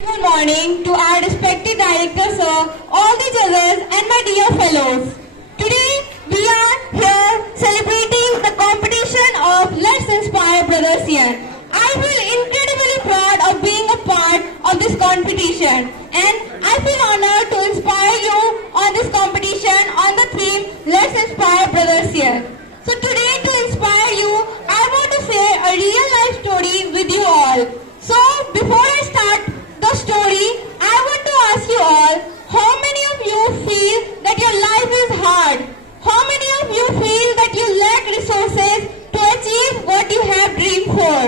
Good morning to our respected director, sir, all the judges and my dear fellows. Today we are here celebrating the competition of Let's Inspire Brothersians. I feel incredibly proud of being a part of this competition and I feel honored to inspire you on this competition on the theme Let's Inspire Brothersians. So today to inspire you, I want to share a real life story with you all. So before I start the story, I want to ask you all, how many of you feel that your life is hard? How many of you feel that you lack resources to achieve what you have dreamed for?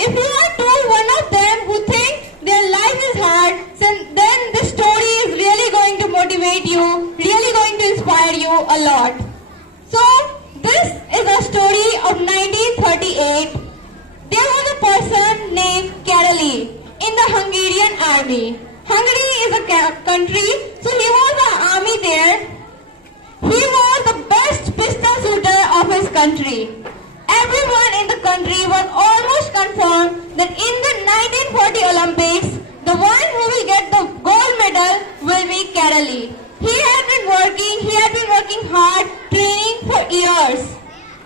If you are one of them who think their life is hard, then this story is really going to motivate you, really going to inspire you a lot. So, this is a story of 1938. There was a person named Karoly in the Hungarian army. Hungary is a country, so he was in the army there. He was the best pistol shooter of his country. Everyone in the country was almost confirmed that in the 1940 Olympics, the one who will get the gold medal will be Karoly. He had been working hard, training for years.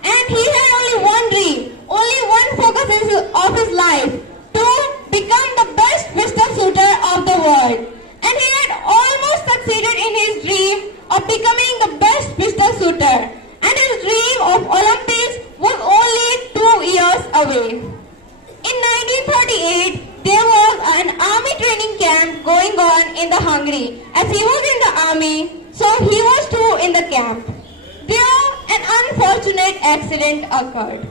And he had only one dream, only one focus of his life, to become the best pistol shooter of the world. And he had almost succeeded in his dream of becoming the best pistol shooter. And his dream of Olympics was only 2 years away. In 1938, there was an army training camp going on in the Hungary. As he was in the army, so he was too in the camp. There, an unfortunate accident occurred.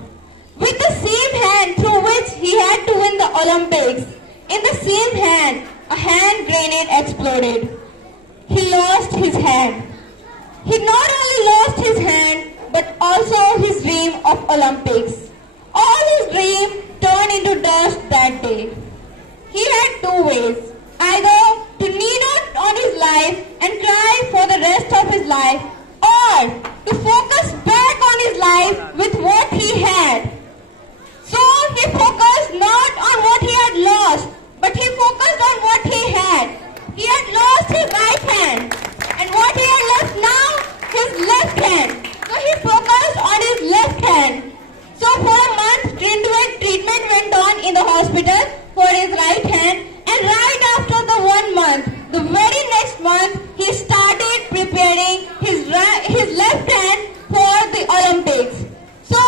With the same hand through which he had to win the Olympics, in the same hand, a hand grenade exploded. He lost his hand. He not only lost his hand, but also his dream of Olympics. All his dream turned into dust that day. He had two ways, either to kneel on his life and cry for the rest of his life, or to focus back on his life with what he had. So he focused not on what he had lost, but he focused on what he had. He had lost his right hand, and what he had left now, his left hand. So he focused on his left hand. So for a month, treatment went on in the hospital for his right hand, and right after the 1 month, the very next month, he started preparing his left hand for the Olympics. So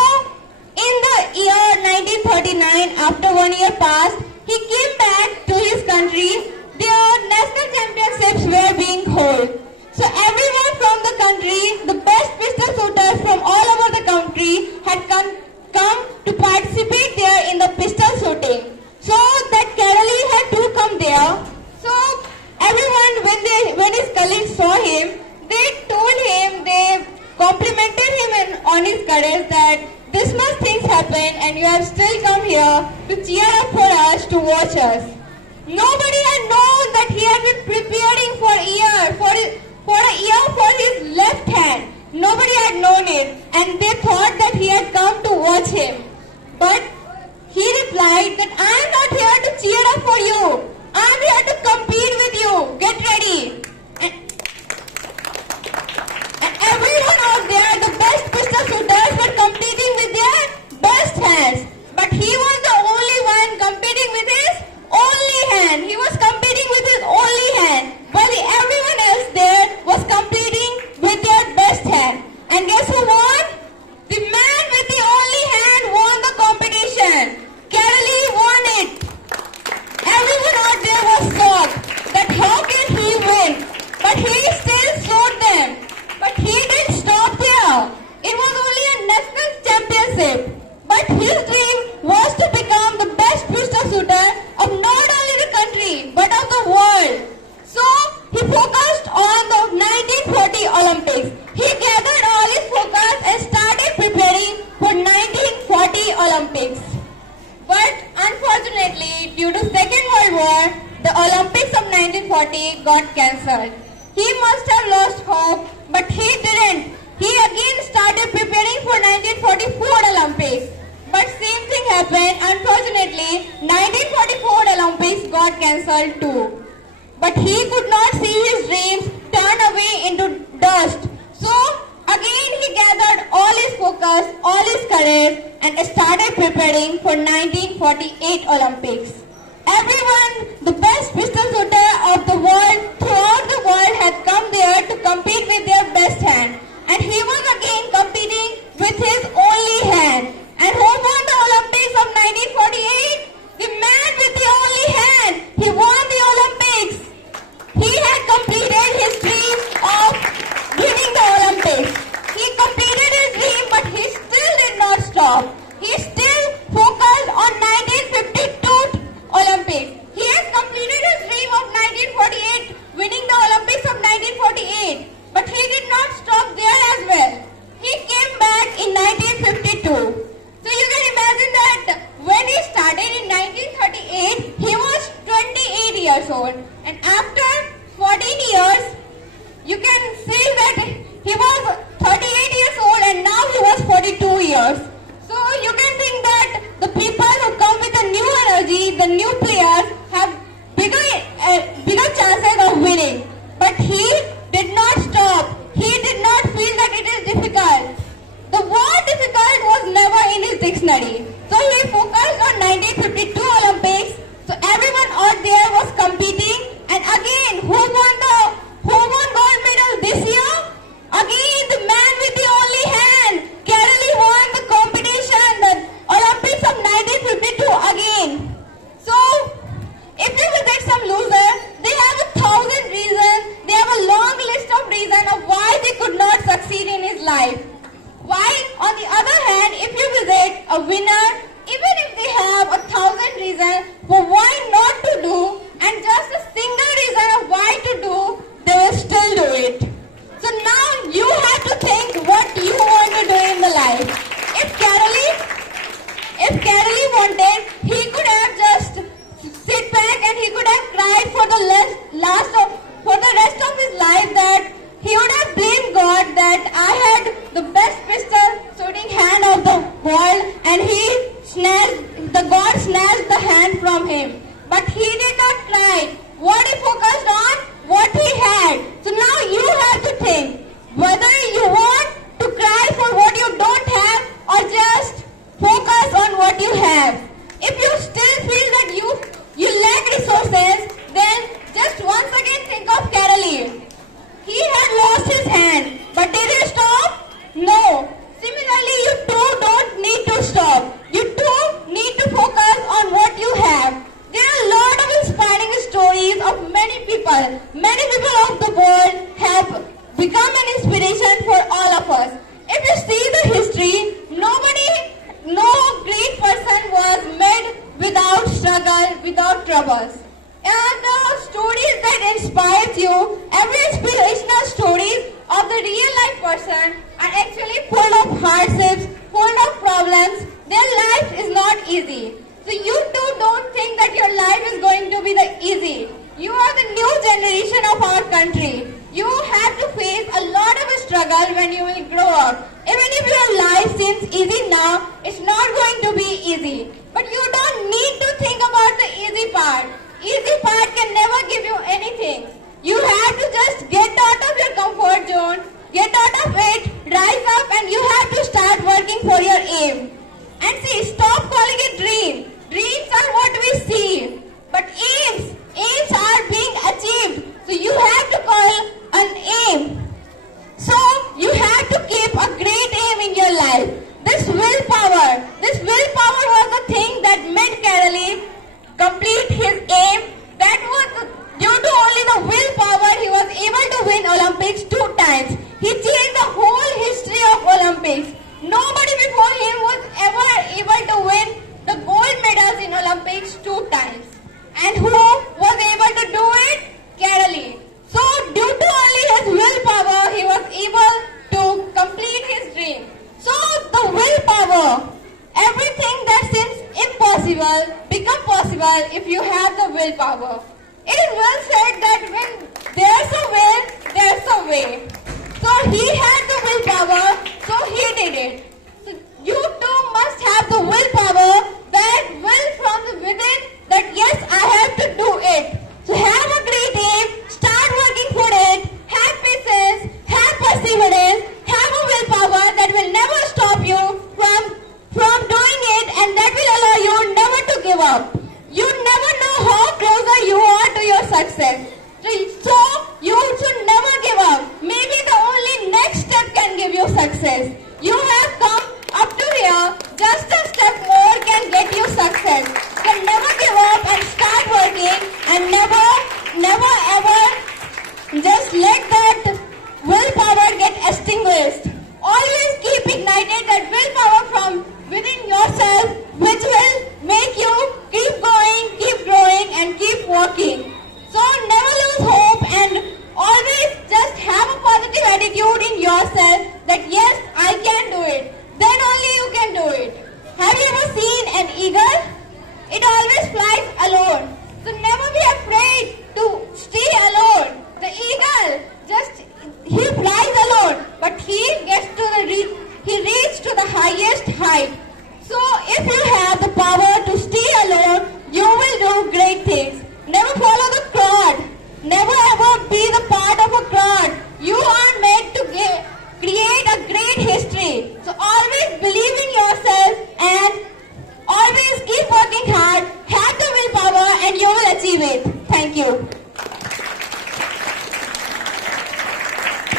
in the year 1939, after 1 year passed, he came back to his country. Their national championships were being held. So everyone from the country, the best pistol shooters from all over the country had come to participate there in the pistol shooting. So that Karoly had to come there. So everyone, when his colleagues saw him, they told him, they complimented him on his courage that this much things happened and you have still come here to cheer up for us, to watch us. Nobody had known that he had been preparing for a year for his left hand. Nobody had known it, and they thought that he had come to watch him. But he replied that I am not here to cheer up for you. I am here to compete with you. Get ready. And everyone out there, the best pistol shooters were competing with their best hands. But he was the only one competing with his only hand. He was competing with his only hand, while everyone else there was competing with their best hand. And guess who won? The man with the only hand won the competition. Karoly won it. Everyone out there was shocked that how can he win? But he still showed them. But he didn't stop there. It was only a national championship. But his dream was to become the best pistol shooter of not only the country, but of the world. So he focused on the 1940 Olympics. He gathered all his focus and started preparing for 1940 Olympics. But unfortunately, due to Second World War, the Olympics of 1940 got cancelled. He must have lost hope, but he didn't. He again started preparing for 1944 Olympics. But same thing happened. Unfortunately, 1944 Olympics got cancelled too. But he could not see his dreams turn away into dust. So again he gathered all his focus, all his courage and started preparing for 1948 Olympics. Everyone, the best pistol shooter of the world throughout the world had come there to compete with their best hand. And he was again competing with his only hand. And who won the Olympics of 1948? The man with the only hand. He won the Olympics. He had completed his dream of winning the Olympics. He completed his dream, but he still did not stop. He still focused on 1952 Olympics. He has completed his dream of 1948, winning the Olympics of 1948. But he did not stop there as well. He came back in 1952. So you can imagine that when he started in 1938, he was 28 years old. And after 14 years, you can see that he was 38 years old and now he was 42 years. So you can think that the people who come with a new energy, the new players, have bigger chances of winning. But he did not stop. He did not feel that it is difficult. The word difficult was never in his dictionary. So he focused on 1952 Olympics. So everyone out there was competing. And again, who won gold medal this year? Again, the man with the only hand. Karoly won the competition, the Olympics of 1952 again. So, if you visit some loser, they have 1,000 reasons. They have a long list of reasons of why they could not succeed in his life. While on the other hand, if you visit a winner, even if they have 1,000 reasons for why not to do, and just a single reason of why to do, they will still do it. So now you have to think what you want to do in the life. If Karoly wanted, he could have just sit back and he could have cried for the rest of his life, that he would have blamed God that I had the best pistol shooting hand of the world and God snatched the hand from him. But he did not cry. What he focused on? What he had. So now you have to think whether you want to cry for what you don't have or just focus on what you have. If you still feel that you lack resources, then just once again think of Karoly. He had lost his hand, but did he stop? No. Similarly, you too don't need to stop. You too need to focus on what you have. There are a lot of inspiring stories of many people. Many people of the world have become an inspiration for all of us. If you see the history, no great person was made without struggle, without troubles. And the stories that inspires you, every inspirational stories of the real life person are actually full of hardships, full of problems. Their life is not easy. So you too don't think that your life is going to be the easy. You are the new generation of our country. You have to face a lot of struggle when you will grow up. Even if your life seems easy now, it's not going to be easy. But you don't need to think about the easy part. Easy part can never give you anything. You have to just get out of your comfort zone, get out of it, rise up, and you have to start working for your aim. And see, stop calling it dream. Dreams are what we see. But aims are being achieved. So you have to call an aim. So you have to keep a great aim in your life. This willpower was the thing that made Karoly complete his aim. That was due to only the willpower he was able to win Olympics 2 times. He changed the whole history of Olympics. Nobody before him was ever able to win the gold medals in Olympics 2 times. And who was able to do it? Karoly. So due to only his willpower, he was able to complete his dream. So the willpower, everything that seems impossible become possible if you have the willpower. It is well said that when there's a will, there's a way. So he had the willpower, so he did it. So you too must have the willpower, that will from the within, that yes, I have to do it. So have a great aim, start working for it, have patience, have perseverance, have a willpower that will never stop you from doing it, and that will allow you never to give up. You never know how closer you are to your success. So you should never give up. Maybe the only next step can give you success. You have come up to here, just a step more can get you success. So never give up and start working, and never ever just let that willpower get extinguished. Always keep ignited that willpower from within yourself, which will make you keep going, keep growing, and keep working. So never lose hope, and always just have a positive attitude in yourself that yes, I can do it. Then only you can do it. Have you ever seen an eagle? It always flies alone. So never be afraid to stay alone. The eagle he flies alone, but he reaches to the highest height. So if you have the power to stay alone, you will do great things. Never follow the crowd. Never ever be the part of a crowd. You are made to create a great history. So always believe in yourself and always keep working hard. Have the willpower and you will achieve it. Thank you.